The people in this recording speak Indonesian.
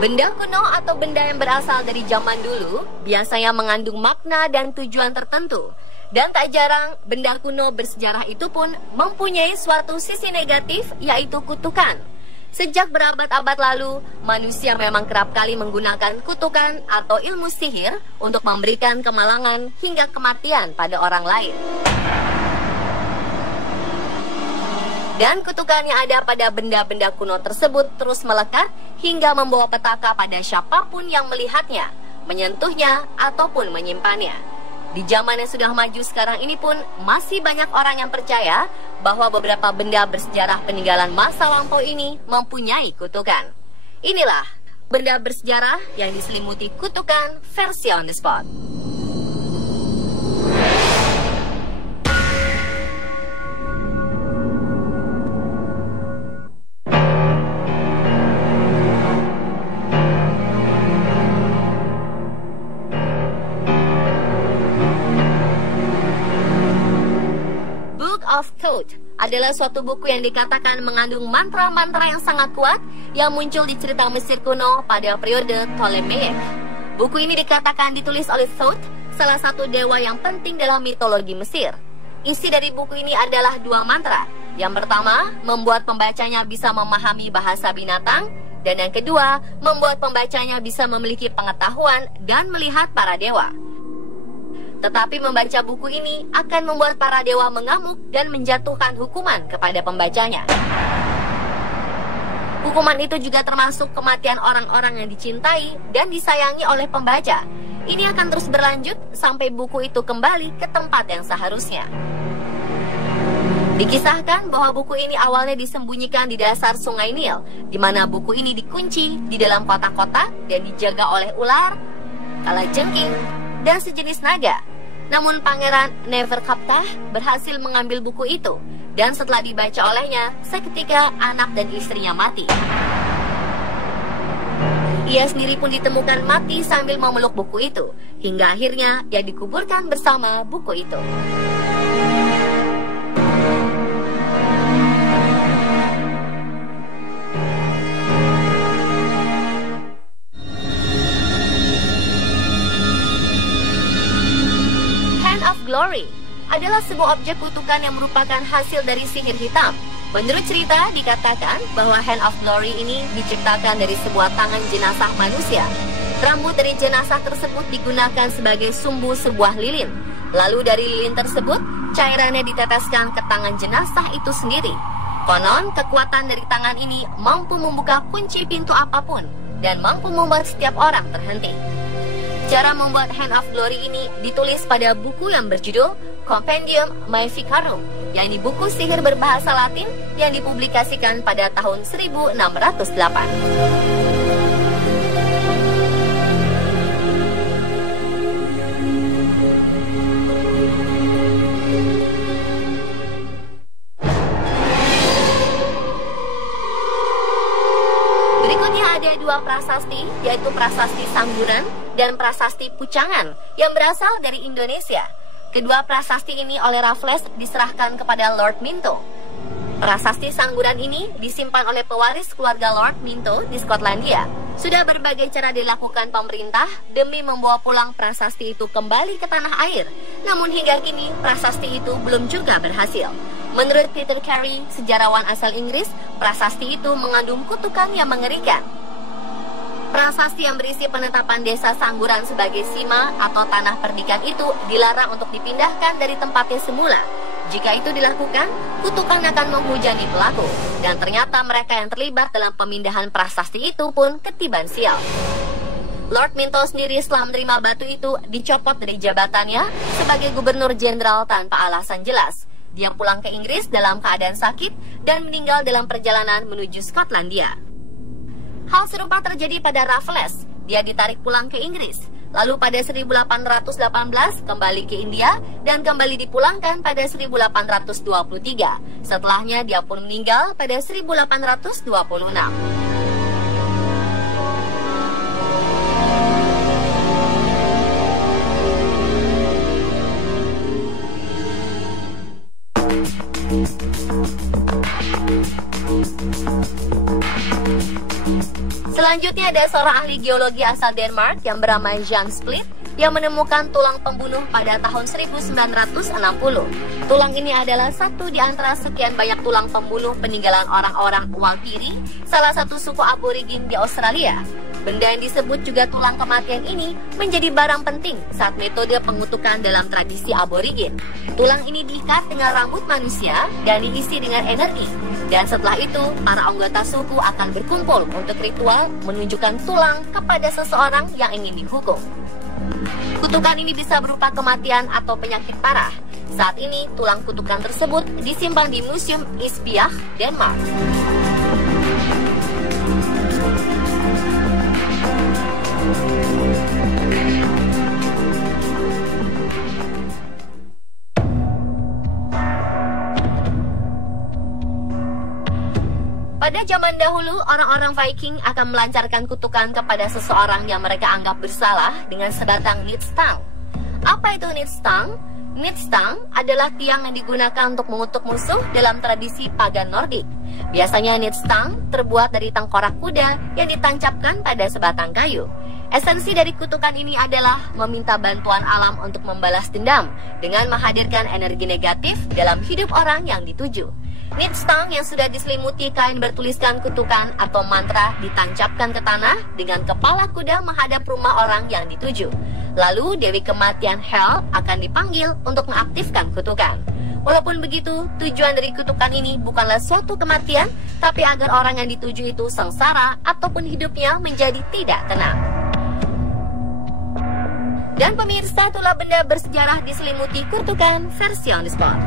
Benda kuno atau benda yang berasal dari zaman dulu biasanya mengandung makna dan tujuan tertentu. Dan tak jarang, benda kuno bersejarah itu pun mempunyai suatu sisi negatif, yaitu kutukan. Sejak berabad-abad lalu, manusia memang kerap kali menggunakan kutukan atau ilmu sihir untuk memberikan kemalangan hingga kematian pada orang lain. Dan kutukan yang ada pada benda-benda kuno tersebut terus melekat hingga membawa petaka pada siapapun yang melihatnya, menyentuhnya, ataupun menyimpannya. Di zaman yang sudah maju sekarang ini pun masih banyak orang yang percaya bahwa beberapa benda bersejarah peninggalan masa lampau ini mempunyai kutukan. Inilah benda bersejarah yang diselimuti kutukan versi on the spot. Of Thoth adalah suatu buku yang dikatakan mengandung mantra-mantra yang sangat kuat yang muncul di cerita Mesir kuno pada periode Ptolemaic. Buku ini dikatakan ditulis oleh Thoth, salah satu dewa yang penting dalam mitologi Mesir. Isi dari buku ini adalah 2 mantra. Yang pertama, membuat pembacanya bisa memahami bahasa binatang, dan yang kedua, membuat pembacanya bisa memiliki pengetahuan dan melihat para dewa. Tetapi membaca buku ini akan membuat para dewa mengamuk dan menjatuhkan hukuman kepada pembacanya. Hukuman itu juga termasuk kematian orang-orang yang dicintai dan disayangi oleh pembaca. Ini akan terus berlanjut sampai buku itu kembali ke tempat yang seharusnya. Dikisahkan bahwa buku ini awalnya disembunyikan di dasar sungai Nil, di mana buku ini dikunci di dalam kotak-kotak dan dijaga oleh ular, kalajengking, dan sejenis naga. Namun Pangeran Neferkaptah berhasil mengambil buku itu, dan setelah dibaca olehnya, seketika anak dan istrinya mati. Ia sendiri pun ditemukan mati sambil memeluk buku itu, hingga akhirnya ia dikuburkan bersama buku itu. Glory adalah sebuah objek kutukan yang merupakan hasil dari sihir hitam. Menurut cerita, dikatakan bahwa Hand of Glory ini diciptakan dari sebuah tangan jenazah manusia. Rambut dari jenazah tersebut digunakan sebagai sumbu sebuah lilin. Lalu dari lilin tersebut, cairannya diteteskan ke tangan jenazah itu sendiri. Konon, kekuatan dari tangan ini mampu membuka kunci pintu apapun dan mampu membuat setiap orang terhenti. Cara membuat Hand of Glory ini ditulis pada buku yang berjudul Compendium Maleficarum, yakni buku sihir berbahasa Latin yang dipublikasikan pada tahun 1608. Ada 2 prasasti, yaitu prasasti Sangguran dan prasasti Pucangan yang berasal dari Indonesia. Kedua prasasti ini oleh Raffles diserahkan kepada Lord Minto. Prasasti Sangguran ini disimpan oleh pewaris keluarga Lord Minto di Skotlandia. Sudah berbagai cara dilakukan pemerintah demi membawa pulang prasasti itu kembali ke tanah air. Namun hingga kini prasasti itu belum juga berhasil. Menurut Peter Carey, sejarawan asal Inggris, prasasti itu mengandung kutukan yang mengerikan. Prasasti yang berisi penetapan desa Sangguran sebagai sima atau tanah perdikan itu dilarang untuk dipindahkan dari tempatnya semula. Jika itu dilakukan, kutukan akan menghujani pelaku. Dan ternyata mereka yang terlibat dalam pemindahan prasasti itu pun ketiban sial. Lord Minto sendiri setelah menerima batu itu dicopot dari jabatannya sebagai gubernur jenderal tanpa alasan jelas. Dia pulang ke Inggris dalam keadaan sakit dan meninggal dalam perjalanan menuju Skotlandia. Hal serupa terjadi pada Raffles. Dia ditarik pulang ke Inggris. Lalu pada 1818 kembali ke India dan kembali dipulangkan pada 1823. Setelahnya dia pun meninggal pada 1826. Selanjutnya ada seorang ahli geologi asal Denmark yang bernama Jan Split yang menemukan tulang pembunuh pada tahun 1960. Tulang ini adalah satu di antara sekian banyak tulang pembunuh peninggalan orang-orang Walpiri, salah satu suku aborigin di Australia. Benda yang disebut juga tulang kematian ini menjadi barang penting saat metode pengutukan dalam tradisi aborigin. Tulang ini diikat dengan rambut manusia dan diisi dengan energi. Dan setelah itu, para anggota suku akan berkumpul untuk ritual menunjukkan tulang kepada seseorang yang ingin dihukum. Kutukan ini bisa berupa kematian atau penyakit parah. Saat ini, tulang kutukan tersebut disimpan di Museum Esbjerg, Denmark. Pada zaman dahulu, orang-orang Viking akan melancarkan kutukan kepada seseorang yang mereka anggap bersalah dengan sebatang nidstang. Apa itu nidstang? Nidstang adalah tiang yang digunakan untuk mengutuk musuh dalam tradisi pagan Nordik. Biasanya nidstang terbuat dari tengkorak kuda yang ditancapkan pada sebatang kayu. Esensi dari kutukan ini adalah meminta bantuan alam untuk membalas dendam dengan menghadirkan energi negatif dalam hidup orang yang dituju. Nidstang yang sudah diselimuti kain bertuliskan kutukan atau mantra ditancapkan ke tanah dengan kepala kuda menghadap rumah orang yang dituju. Lalu Dewi Kematian Hel akan dipanggil untuk mengaktifkan kutukan. Walaupun begitu, tujuan dari kutukan ini bukanlah suatu kematian, tapi agar orang yang dituju itu sengsara ataupun hidupnya menjadi tidak tenang. Dan pemirsa, itulah benda bersejarah diselimuti kutukan versi on the spot.